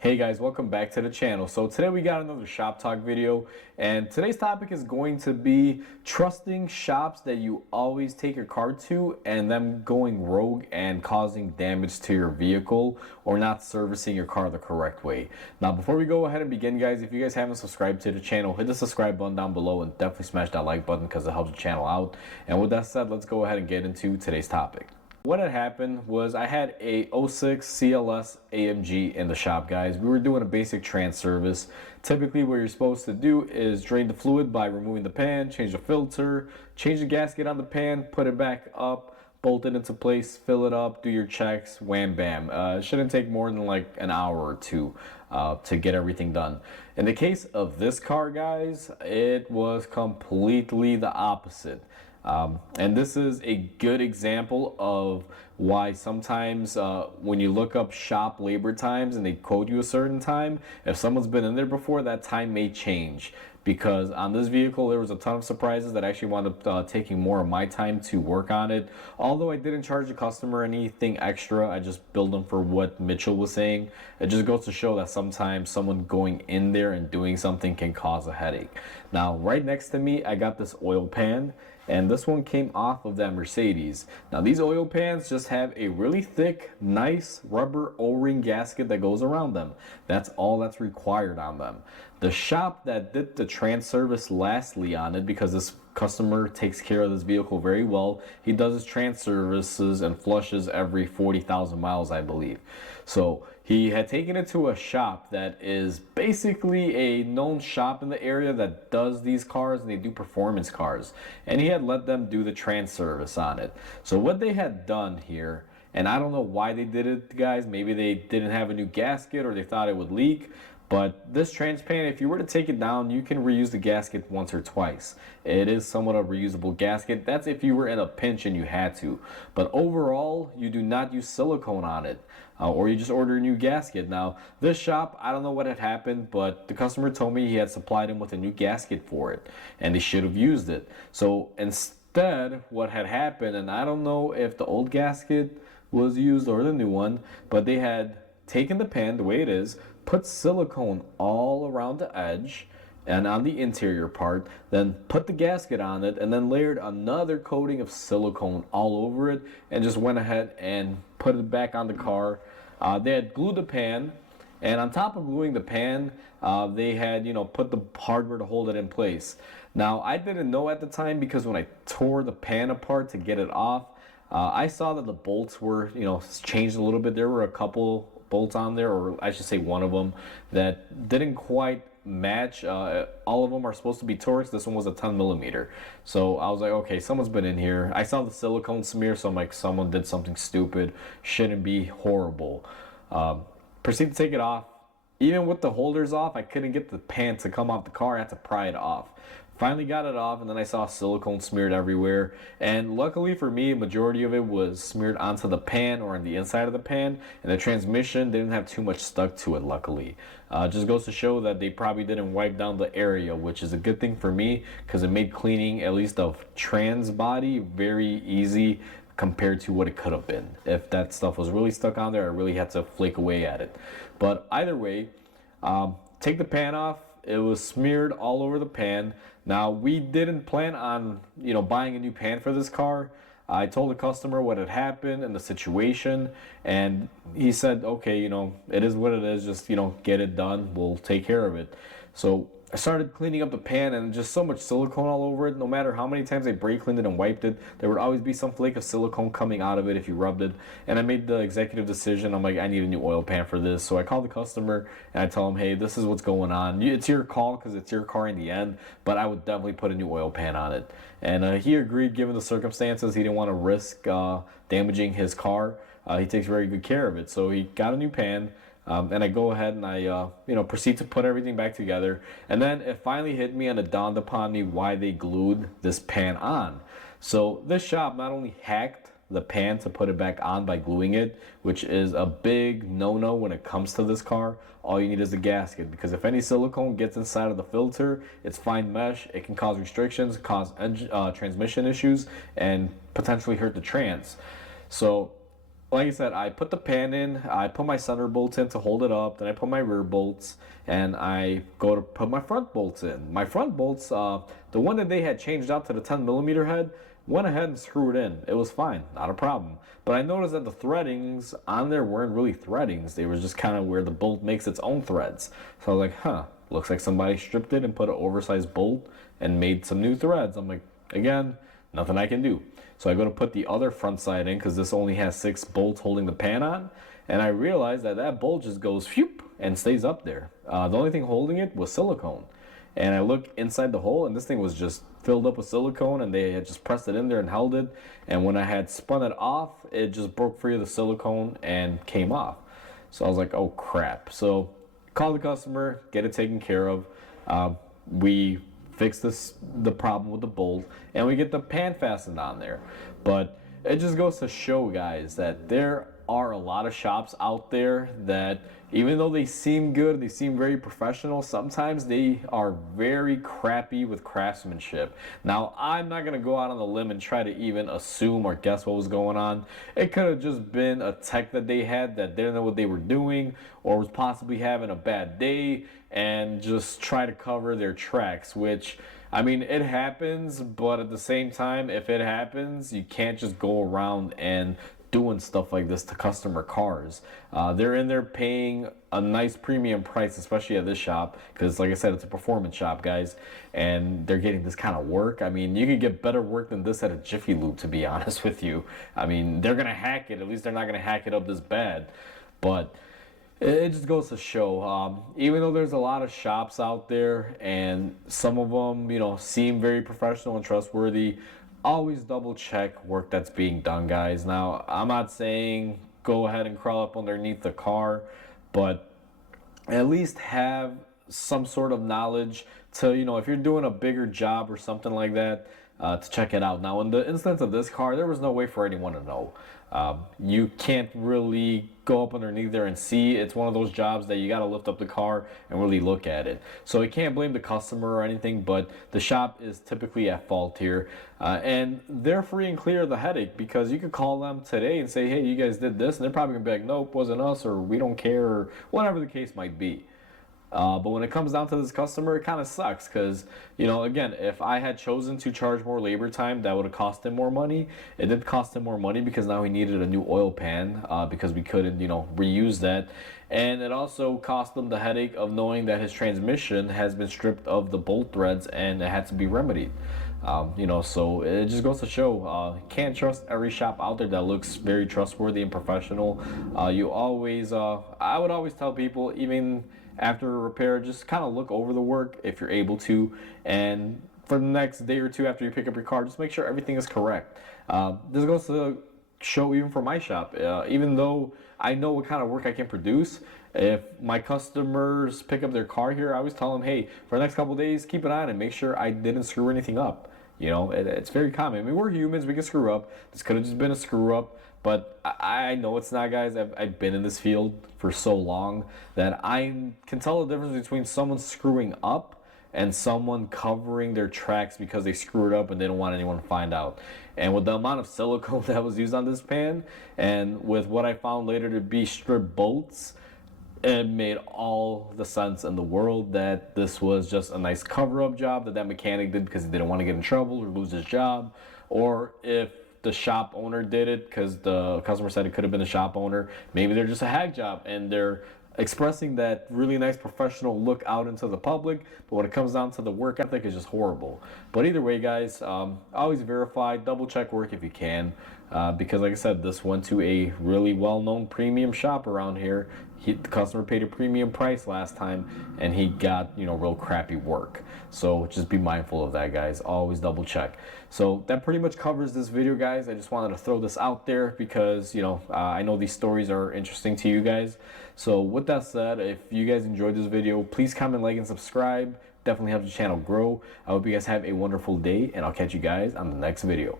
Hey guys, welcome back to the channel. So today we got another shop talk video, and today's topic is going to be trusting shops that you always take your car to and them going rogue and causing damage to your vehicle or not servicing your car the correct way. Now before we go ahead and begin, guys, if you guys haven't subscribed to the channel, hit the subscribe button down below and definitely smash that like button because it helps the channel out. And with that said, let's go ahead and get into today's topic. What had happened was I had a '06 CLS AMG in the shop, guys. We were doing a basic trans service. Typically what you're supposed to do is drain the fluid by removing the pan, change the filter, change the gasket on the pan, put it back up, bolt it into place, fill it up, do your checks, wham bam. It shouldn't take more than like an hour or two to get everything done. In the case of this car, guys, it was completely the opposite. And this is a good example of why sometimes when you look up shop labor times and they quote you a certain time, if someone's been in there before, that time may change. Because on this vehicle there was a ton of surprises that actually wound up taking more of my time to work on it. Although I didn't charge the customer anything extra, I just billed them for what Mitchell was saying. It just goes to show that sometimes someone going in there and doing something can cause a headache. Now right next to me I got this oil pan, and this one came off of that Mercedes. Now these oil pans just have a really thick, nice rubber O-ring gasket that goes around them. That's all that's required on them. The shop that did the trans service lastly on it, because this customer takes care of this vehicle very well, he does his trans services and flushes every 40,000 miles, I believe. So he had taken it to a shop that is basically a known shop in the area that does these cars, and they do performance cars, and he had let them do the trans service on it. So what they had done here, and I don't know why they did it, guys, maybe they didn't have a new gasket or they thought it would leak, but this trans pan, if you were to take it down, you can reuse the gasket once or twice. It is somewhat a reusable gasket. That's if you were in a pinch and you had to. But overall, you do not use silicone on it. Or you just order a new gasket. Now, this shop, I don't know what had happened, but the customer told me he had supplied him with a new gasket for it. And they should have used it. So instead, what had happened, and I don't know if the old gasket was used or the new one, but they had taken the pan the way it is, put silicone all around the edge and on the interior part, then put the gasket on it, and then layered another coating of silicone all over it, and just went ahead and put it back on the car. They had glued the pan, and on top of gluing the pan, they had, put the hardware to hold it in place. Now, I didn't know at the time, because when I tore the pan apart to get it off, I saw that the bolts were, changed a little bit. There were a couple bolts on there, or I should say one of them, that didn't quite match. All of them are supposed to be Torx. This one was a 10 millimeter. So I was like, okay, someone's been in here. I saw the silicone smear, so I'm like, someone did something stupid. Shouldn't be horrible. Proceed to take it off. Even with the holders off, I couldn't get the pan to come off the car. I had to pry it off. Finally got it off, and then I saw silicone smeared everywhere. And luckily for me, a majority of it was smeared onto the pan or on the inside of the pan, and the transmission didn't have too much stuck to it, luckily. Just goes to show that they probably didn't wipe down the area, which is a good thing for me, because it made cleaning, at least of trans body, very easy compared to what it could have been. If that stuff was really stuck on there, I really had to flake away at it. But either way, take the pan off. It was smeared all over the pan. Now, we didn't plan on, buying a new pan for this car. I told the customer what had happened and the situation, and he said, okay, it is what it is. Just, get it done. We'll take care of it. So I started cleaning up the pan, and just so much silicone all over it. No matter how many times I brake cleaned it and wiped it, there would always be some flake of silicone coming out of it if you rubbed it. And I made the executive decision. I'm like, I need a new oil pan for this. So I called the customer and I tell him, hey, this is what's going on. It's your call because it's your car in the end, but I would definitely put a new oil pan on it. And he agreed, given the circumstances. He didn't want to risk damaging his car. He takes very good care of it. So he got a new pan. And I go ahead and I, proceed to put everything back together. And then it finally hit me, and it dawned upon me why they glued this pan on. So this shop not only hacked the pan to put it back on by gluing it, which is a big no-no when it comes to this car. All you need is a gasket, because if any silicone gets inside of the filter, it's fine mesh. It can cause restrictions, cause transmission issues, and potentially hurt the trans. So like I said, I put the pan in, I put my center bolts in to hold it up, then I put my rear bolts, and I go to put my front bolts in. My front bolts, the one that they had changed out to the 10 millimeter head, went ahead and screwed in. It was fine, not a problem. But I noticed that the threadings on there weren't really threadings. They were just kind of where the bolt makes its own threads. So I was like, huh, looks like somebody stripped it and put an oversized bolt and made some new threads. I'm like, again, nothing I can do. So I go to put the other front side in because this only has 6 bolts holding the pan on. And I realized that that bolt just goes phew and stays up there. The only thing holding it was silicone. And I look inside the hole and this thing was just filled up with silicone, and they had just pressed it in there and held it. And when I had spun it off, it just broke free of the silicone and came off. So I was like, oh crap. So call the customer, get it taken care of. We fix the problem with the bolt, and we get the pan fastened on there. But it just goes to show, guys, that there are a lot of shops out there that, even though they seem good, they seem very professional, sometimes they are very crappy with craftsmanship. Now, I'm not gonna go out on a limb and try to even assume or guess what was going on. It could have just been a tech that they had that didn't know what they were doing, or was possibly having a bad day and just try to cover their tracks, which, I mean, it happens, but at the same time, if it happens, you can't just go around and doing stuff like this to customer cars. They're in there paying a nice premium price, especially at this shop, because like I said, it's a performance shop, guys, and they're getting this kind of work. I mean, you could get better work than this at a Jiffy Lube, to be honest with you. I mean, they're gonna hack it. At least they're not gonna hack it up this bad. But it just goes to show, even though there's a lot of shops out there and some of them, you know, seem very professional and trustworthy, always double check work that's being done, guys. Now, I'm not saying go ahead and crawl up underneath the car, but at least have some sort of knowledge to, you know, if you're doing a bigger job or something like that, to check it out. Now, in the instance of this car, there was no way for anyone to know. You can't really go up underneath there and see. It's one of those jobs that you got to lift up the car and really look at it. So you can't blame the customer or anything, but the shop is typically at fault here. And they're free and clear of the headache, because you could call them today and say, hey, you guys did this, and they're probably gonna be like, nope, wasn't us, or we don't care, or whatever the case might be. But when it comes down to this customer, it kind of sucks because, you know, again, if I had chosen to charge more labor time, that would have cost him more money. It did cost him more money because now he needed a new oil pan, because we couldn't, you know, reuse that. And it also cost him the headache of knowing that his transmission has been stripped of the bolt threads and it had to be remedied. You know, so it just goes to show, can't trust every shop out there that looks very trustworthy and professional. You always, I would always tell people, even after a repair, just kind of look over the work if you're able to, and for the next day or two after you pick up your car, just make sure everything is correct. This goes to show even for my shop, even though I know what kind of work I can produce, if my customers pick up their car here, I always tell them, hey, for the next couple of days, keep an eye on it, make sure I didn't screw anything up. You know, it's very common. I mean, we're humans, we can screw up. This could have just been a screw up, but I know it's not, guys. I've been in this field for so long that I can tell the difference between someone screwing up and someone covering their tracks because they screwed up and they don't want anyone to find out. And with the amount of silicone that was used on this pan, and with what I found later to be strip bolts, it made all the sense in the world that this was just a nice cover-up job that mechanic did because he didn't want to get in trouble or lose his job, or if the shop owner did it because the customer said it could have been the shop owner, maybe they're just a hack job and they're expressing that really nice professional look out into the public, but when it comes down to the work ethic, it's just horrible. But either way, guys, always verify, double check work if you can, because like I said, this went to a really well-known premium shop around here. The customer paid a premium price last time and he got, you know, real crappy work. So just be mindful of that, guys. Always double check. So that pretty much covers this video, guys. I just wanted to throw this out there because, you know, I know these stories are interesting to you guys. So with that said, if you guys enjoyed this video, please comment, like, and subscribe. Definitely helps the channel grow. I hope you guys have a wonderful day, and I'll catch you guys on the next video.